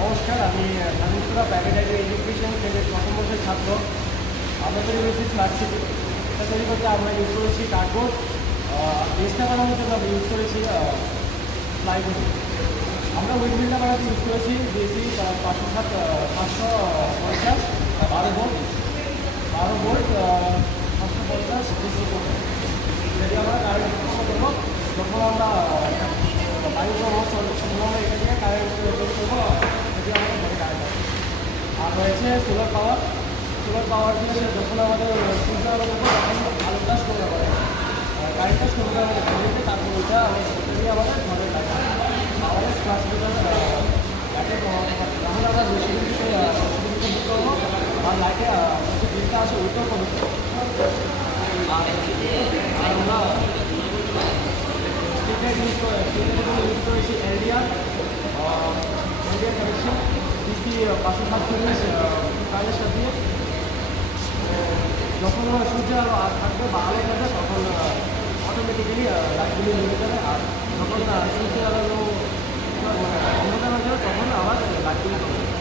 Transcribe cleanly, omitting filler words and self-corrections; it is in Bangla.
নমস্কার, আমি ধানুসুরা প্রাইভেট এডুকেশন সেন্টারের প্রথম বর্ষের ছাত্র। আমরা তৈরি করেছি স্মার্ট সিটি। এটা তৈরি করতে আমরা ইউজ করেছি কার্ডবোর্ড। বেসটা বানানোর জন্য আমরা ইউজ করেছি প্লাইবোর্ড। আমরা উইন্ডমিলটা বানাতে ইউজ করেছি ডিসি 550 12 ভোল্ট 550 ডিসি কোড। যদি আমরা কারেন্ট করবো যখন আমরা বায়ু প্রবাহ তখন আমরা এটা দিয়ে কারেন্ট তৈরি করবো, যদি আমাদের ঘরে কারেন্ট আসে। আর রয়েছে সোলার পাওয়ার দিয়ে যখন আমাদের সূর্য আলো দেবো তখন আলো চাষ করতে পারে, কারেন্ট চাষ করতে আমাদের ঘরে, তারপর ওইটা আমাদের দিয়ে আমাদের ঘরে কাজ আমাদের ক্লাস লাইটে কমাতে পারে। তাহলে আমরা বেশি বুক করবো আর লাইটে যে বিলটা আসে ওইটাও কমে। আর আমরা ইউজ করেছি এলডিআর কানেকশন ডিসি 547 কারেন্টের সাথে। যখন সূর্যের আলো থাকবে বা আলো থাকবে তখন অটোমেটিক্যালি লাইটগুলি নিয়ে যাবে। আর যখন সূর্যের আলো